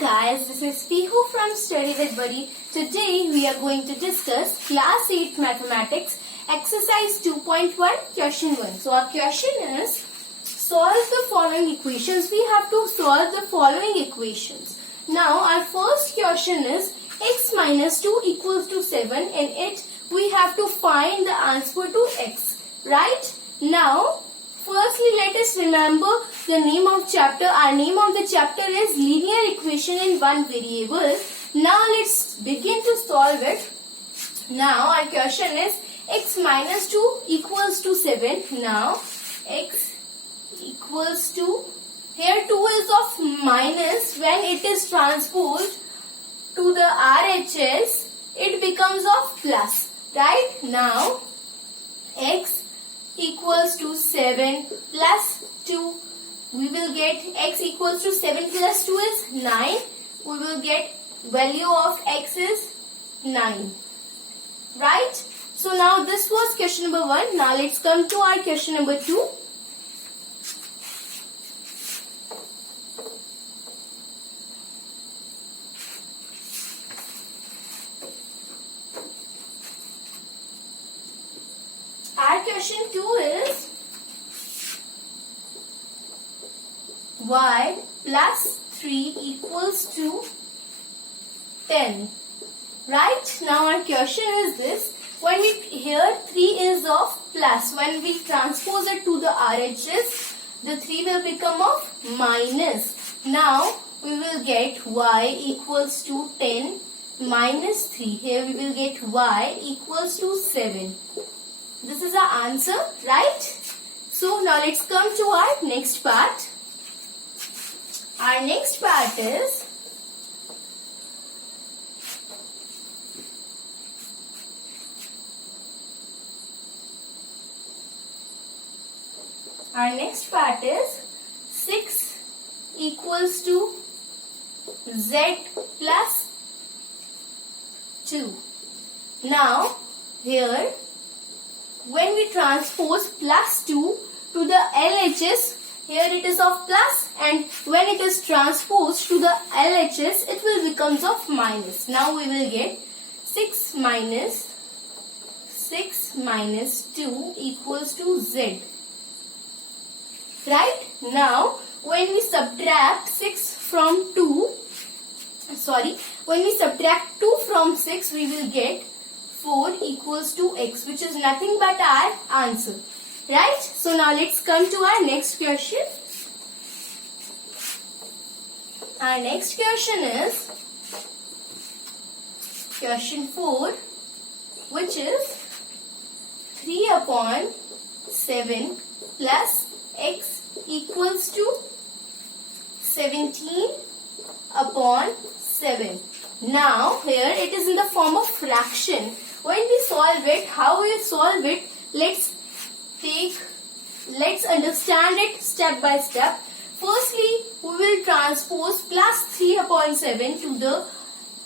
Hi guys, this is Pihu from Study with Buddy. Today we are going to discuss Class 8 Mathematics Exercise 2.1 Question 1. So our question is, solve the following equations. We have to solve the following equations. Now our first question is x minus 2 equals to 7. In it we have to find the answer to x. Right? Now firstly, let us remember the name of chapter. Our name of the chapter is linear equation in one variable. Now let's begin to solve it. Now our question is x minus 2 equals to 7. Now x equals to, here 2 is of minus. When it is transposed to the RHS, it becomes of plus. Right? Now x equals to 7 plus 2. We will get x equals to 7 plus 2 is 9. We will get value of x is 9. Right? So now this was question number 1. Now let's come to our question number 2. Our question 2 is y plus 3 equals to 10. Right? Now our question is this. When we here 3 is of plus. When we transpose it to the RHS, the 3 will become of minus. Now we will get y equals to 10 minus 3. Here we will get y equals to 7. This is our answer, right? So now let's come to our next part. Our next part is our next part is 6 equals to z plus 2. Now here when we transpose plus 2 to the LHS, here it is of plus, and when it is transposed to the LHS, it will become of minus. Now we will get 6 minus 2 equals to z. Right? Now when we subtract 6 from 2, when we subtract 2 from 6, we will get 4 equals to x, which is nothing but our answer. Right? So now let's come to our next question. Our next question is question 4, which is 3 upon 7 plus x equals to 17 upon 7. Now here it is in the form of fraction. When we solve it, how we solve it, let's understand it step by step. Firstly, we will transpose plus 3 upon 7 to the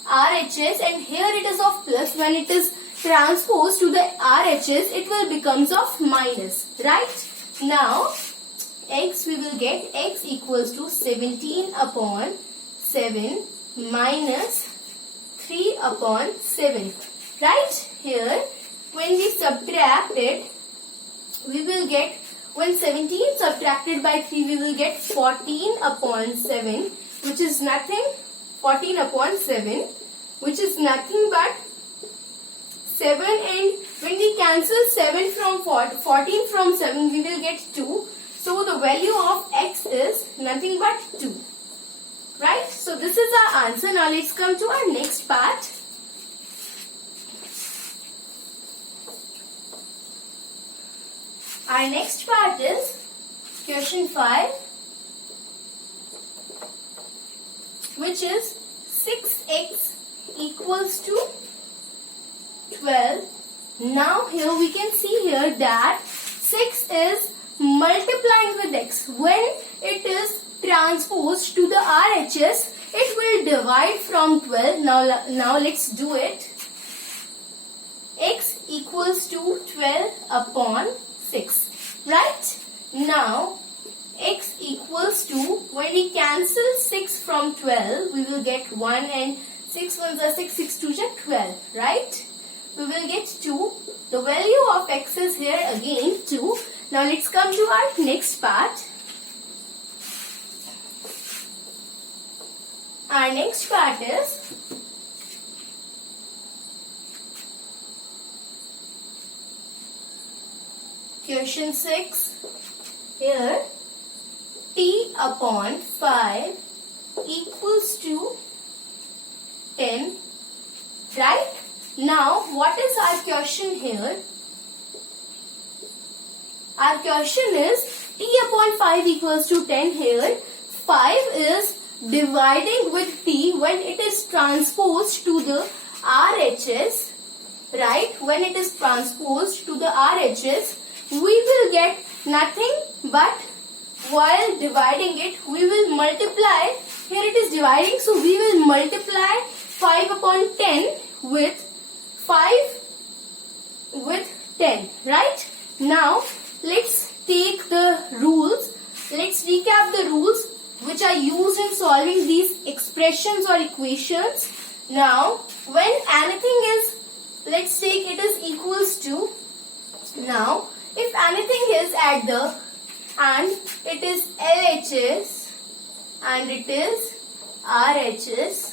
RHS, and here it is of plus. When it is transposed to the RHS, it will become of minus. Right? Now x, we will get x equals to 17 upon 7 minus 3 upon 7. Right? Here when we subtract it, we will get, when 17 subtracted by 3, we will get 14 upon 7, which is nothing, 14 upon 7, which is nothing but 7, and when we cancel 7 from 14 from 7, we will get 2. So the value of x is nothing but 2. Right? So this is our answer. Now let's come to our next part. Our next part is question 5, which is 6x equals to 12. Now here we can see here that 6 is multiplying with x. When it is transposed to the RHS, it will divide from 12. Now let's do it. X equals to 12 upon 6. Right? Now x equals to, when we cancel 6 from 12, we will get 1 and 6 ones are 6, 6 2s are 12, right? We will get 2. The value of x is here again 2. Now let's come to our next part. Our next part is question 6. Here t upon 5 equals to 10, right? Now what is our question here? Our question is t upon 5 equals to 10 here. 5 is dividing with t when it is transposed to the RHS, right? When it is transposed to the RHS, we will get nothing but while dividing it, we will multiply. Here it is dividing, so we will multiply 5 upon 10 with 5 with 10, right? Now, let's take the rules. Let's recap the rules which are used in solving these expressions or equations. Now, when anything is, let's take it is equals to, now, if anything is at the, and it is LHS, and it is RHS,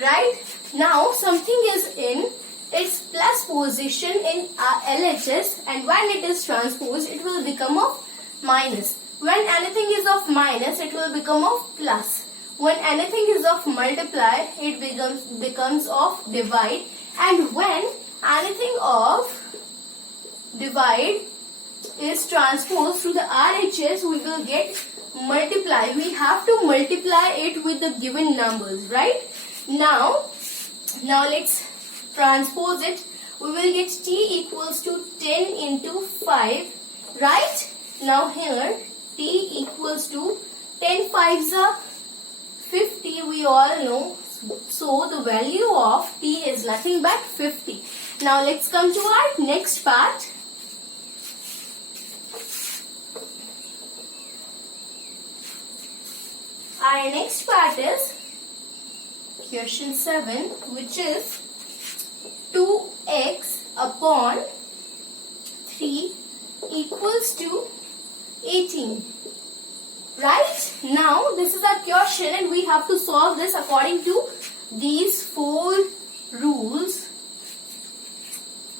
right? Now, something is in its plus position in LHS, and when it is transposed, it will become of minus. When anything is of minus, it will become of plus. When anything is of multiply, it becomes of divide. And when anything of divide is transposed to the RHS, we will get multiply. We have to multiply it with the given numbers, right? Now let's transpose it. We will get t equals to 10 into 5, right? Now here t equals to 10 5s are 50, we all know. So the value of t is nothing but 50. Now let's come to our next part. Our next part is question 7, which is 2x upon 3 equals to 18. Right? Now, this is our question and we have to solve this according to these 4 rules.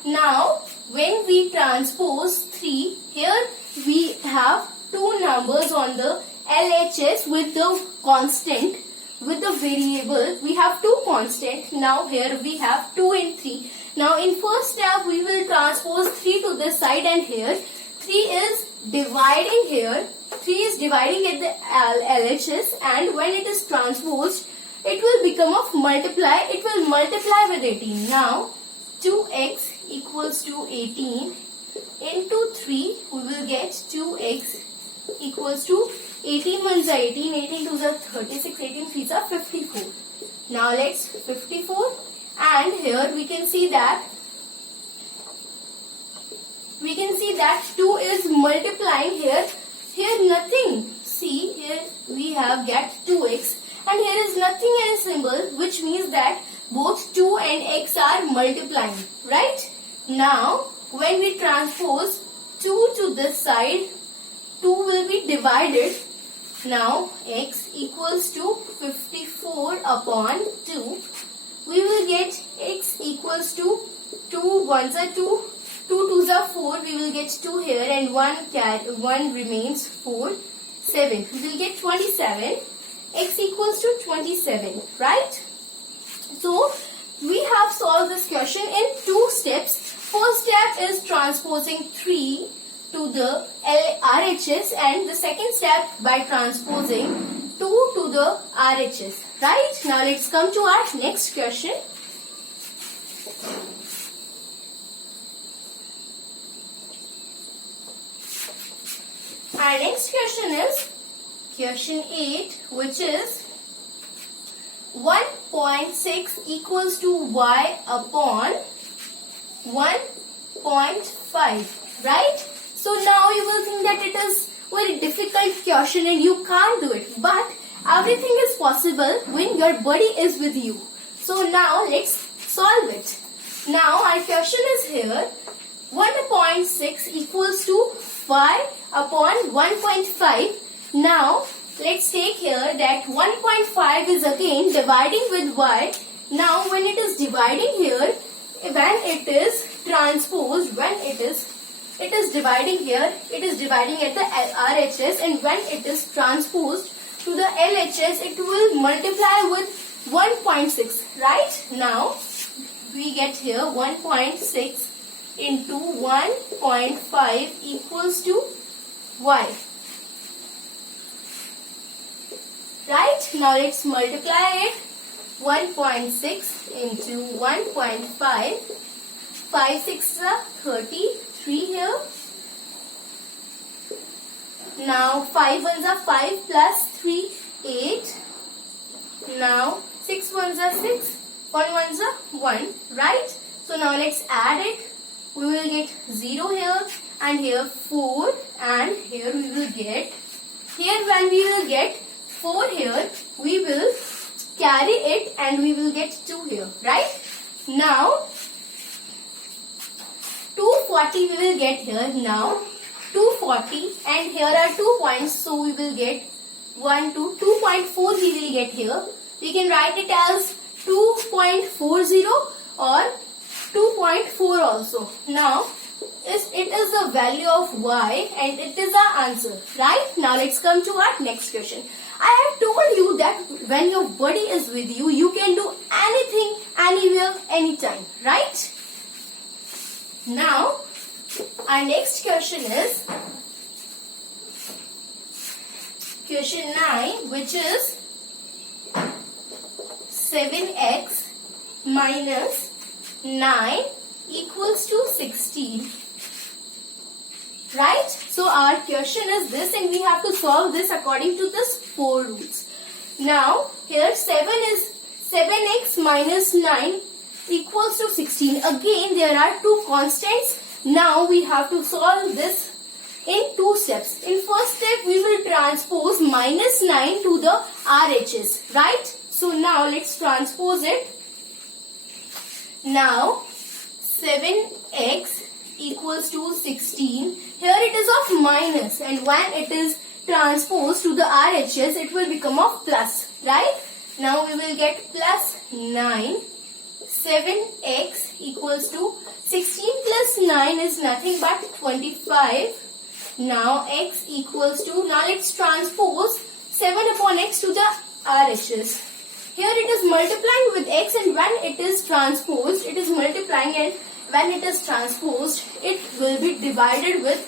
Now, when we transpose 3, here we have 2 numbers on the LHS with the constant, with the variable. We have 2 constant. Now, here we have 2 and 3. Now, in first step, we will transpose 3 to this side, and here 3 is dividing here. 3 is dividing at the LHS, and when it is transposed, it will become of multiply. It will multiply with 18. Now, 2x equals to 18 into 3, we will get 2x equals to 18 ones are 18, 18 twos are 36, 18 threes are 54. Now let's 54, and here we can see that 2 is multiplying here. Here nothing. See, here we have get 2x, and here is nothing in a symbol, which means that both 2 and x are multiplying, right? Now, when we transpose 2 to this side, 2 will be divided. Now, x equals to 54 upon 2. We will get x equals to 2 ones are 2, 2 twos are 4. We will get 2 here, and 1 remains 4, 7. We will get 27. X equals to 27, right? So, we have solved this question in 2 steps. First step is transposing 3 to the RHS, and the second step by transposing 2 to the RHS, right? Now let's come to our next question. Our next question is question 8, which is 1.6 equals to y upon 1.5, right? So now you will think that it is very difficult question and you can't do it. But everything is possible when your buddy is with you. So now let's solve it. Now our question is here. 1.6 equals to y upon 1.5. Now let's take here that 1.5 is again dividing with y. Now when it is dividing here, when it is transposed, it is dividing here, it is dividing at the RHS, and when it is transposed to the LHS, it will multiply with 1.6, right? Now we get here 1.6 into 1.5 equals to y. Right? Now let's multiply it. 1.6 into 1.5. 5 6 are 33 here. Now 5 ones are 5 plus 3, 8. Now 6 ones are 6. 1 ones are 1. Right? So now let's add it. We will get 0 here and here 4, and here we will get, here when we will get 4 here, we will carry it and we will get 2 here, right? Now 240 we will get here. Now 240, and here are 2 points, so we will get 1, 2, 2.4 we will get here. We can write it as 2.40 or 2.4 also. Now it is the value of y and it is our answer, right? Now let's come to our next question. I have told you that when your buddy is with you, you can do anything, anywhere, anytime, right? Now our next question is question 9, which is 7x minus 9 equals to 16. Right? So our question is this, and we have to solve this according to this 4 rules. Now here 7x minus 9 equals to 16. Again there are 2 constants. Now we have to solve this in 2 steps. In first step we will transpose minus 9 to the RHS. Right? So now let's transpose it. Now 7x equals to 16. Here it is of minus, and when it is transposed to the RHS, it will become of plus, right? Now we will get plus 9. 7x equals to 16 plus 9 is nothing but 25. Now x equals to, now let's transpose 7 upon x to the RHS. Here it is multiplying with x, and when it is transposed, it is multiplying, and when it is transposed, it will be divided with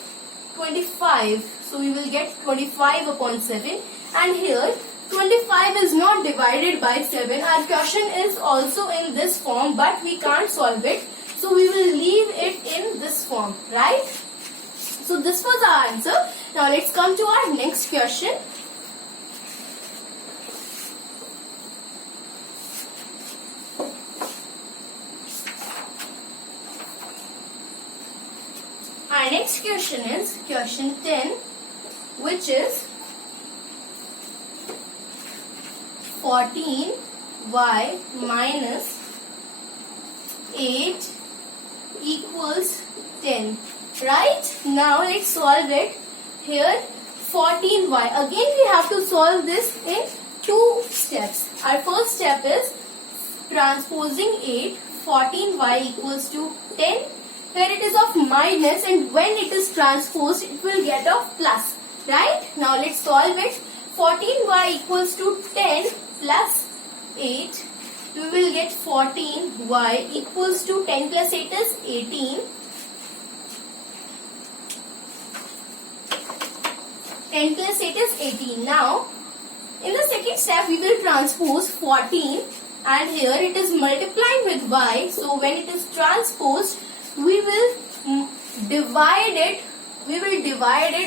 25. So we will get 25 upon 7. And here 25 is not divided by 7. Our question is also in this form, but we can't solve it. So we will leave it in this form, right? So this was our answer. Now let's come to our next question. Our next question is question 10, which is 14y minus 8 equals 10. Right? Now let's solve it. Here 14y. Again we have to solve this in 2 steps. Our first step is transposing 8. 14y equals to 10. Here it is of minus, and when it is transposed, it will get of plus. Right? Now let's solve it. 14y equals to 10 plus 8. We will get 14y equals to 10 plus 8 is 18. 10 plus 8 is 18. Now, in the second step, we will transpose 14, and here it is multiplying with y. So when it is transposed, we will divide it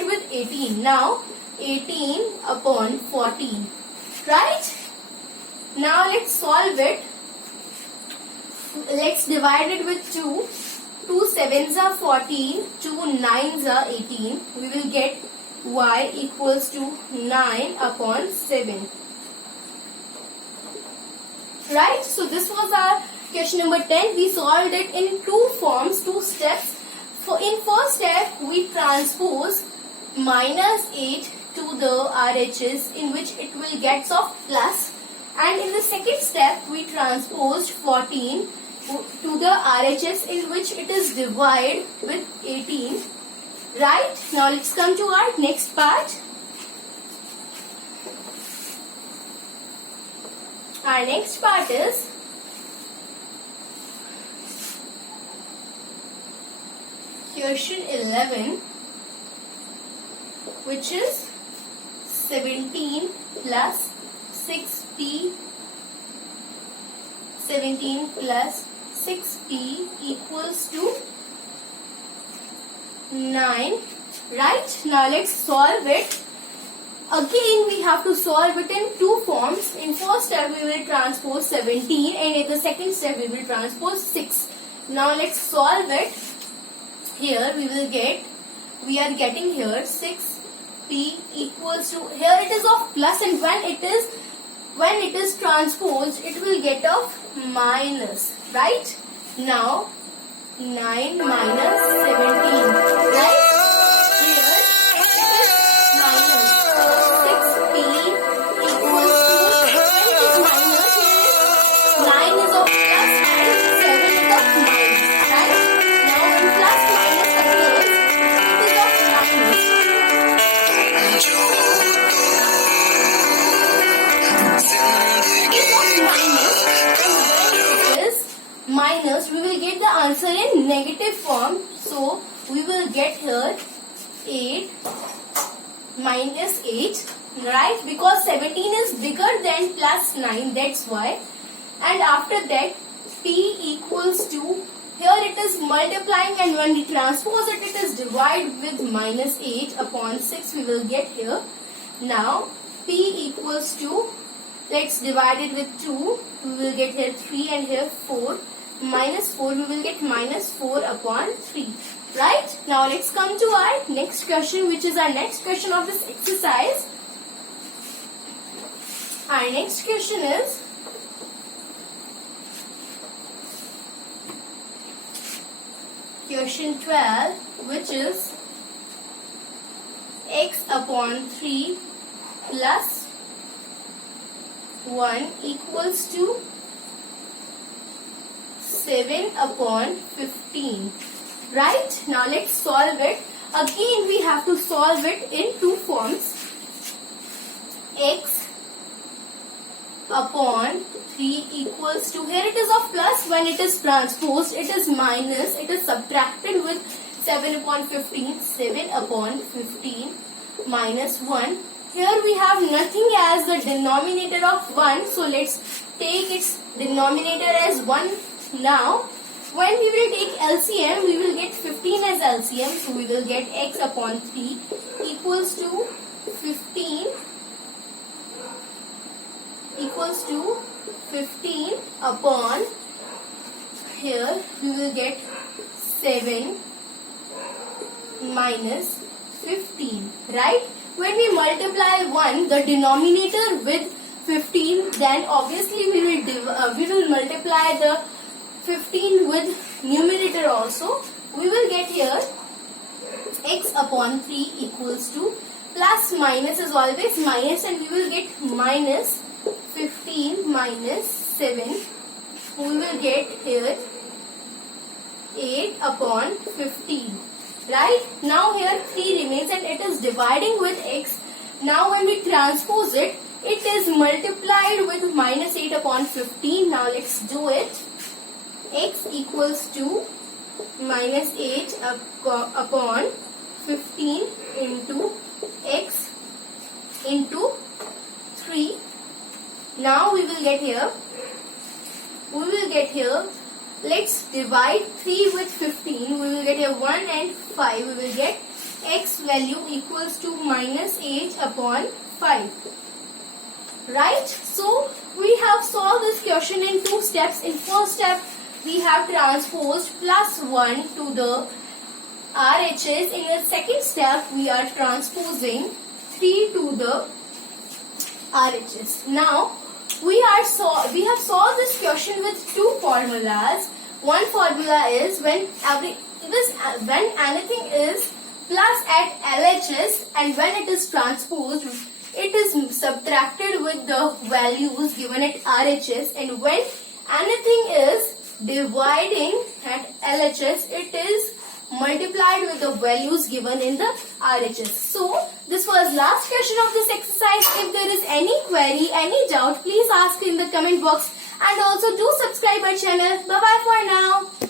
with 18. Now 18 upon 14, right? Now let's solve it. Let's divide it with 2. 2 sevens are 14, 2 nines are 18. We will get y equals to 9 upon 7. Right? So this was our question number 10. We solved it in two forms, two steps. In first step, we transpose -8 to the RHS, in which it will get of plus. And in the second step, we transposed 14 to the RHS, in which it is divided with 18. Right? Now let's come to our next part. Our next part is question 11, which is 17 plus 6p. 17 plus 6p equals to 9. Right? Now let's solve it. Again, we have to solve it in two forms. In first step, we will transpose 17, and in the second step, we will transpose 6. Now let's solve it. Here we are getting here 6p equals to, here it is of plus, and when it is transposed, it will get of minus. Right? Now 9 minus 17. Right? Here it is minus. 6p equals to, when it is minus, here 9 is of plus and 7 is of minus. Right? Now when plus minus appears, it is of minus. Minus, we will get the answer in negative form. So we will get here 8 minus 8, right? Because 17 is bigger than plus 9, that's why. And after that, p equals to, here it is multiplying, and when we transpose it, it is divided with minus 8 upon 6. We will get here. Now p equals to, let's divide it with 2. We will get here 3, and here 4. Minus 4, we will get minus 4 upon 3. Right? Now let's come to our next question, which is our next question of this exercise. Our next question is question 12, which is x upon 3 plus 1 equals to 7 upon 15. Right? Now let's solve it. Again, we have to solve it in two forms. X upon 3 equals to, here it is of plus, when it is transposed, it is minus, it is subtracted with 7 upon 15. 7 upon 15 minus 1. Here we have nothing as the denominator of 1. So let's take its denominator as 1. Now, when we will take LCM, we will get 15 as LCM. So we will get x upon 3 equals to 15 upon, here we will get 7 minus 15. Right? When we multiply 1, the denominator with 15, then obviously we will multiply the 15 with numerator also. We will get here x upon 3 equals to, plus minus is always minus, and we will get minus 15 minus 7. We will get here 8 upon 15. Right? Now here 3 remains, and it is dividing with x. Now when we transpose it, it is multiplied with minus 8 upon 15. Now let's do it. X equals to minus 8 upon 15 into x into 3. Now we will get here, let's divide 3 with 15. We will get here 1 and 5. We will get x value equals to minus 8 upon 5. Right? So we have solved this question in two steps. In first step, we have transposed plus 1 to the RHS. In the second step, we are transposing 3 to the RHS. Now, we have solved this question with two formulas. One formula is when anything is plus at LHS and when it is transposed, it is subtracted with the values given at RHS, and when anything is dividing at LHS, it is multiplied with the values given in the RHS. So, this was last question of this exercise. If there is any query, any doubt, please ask in the comment box, and also do subscribe our channel. Bye bye for now.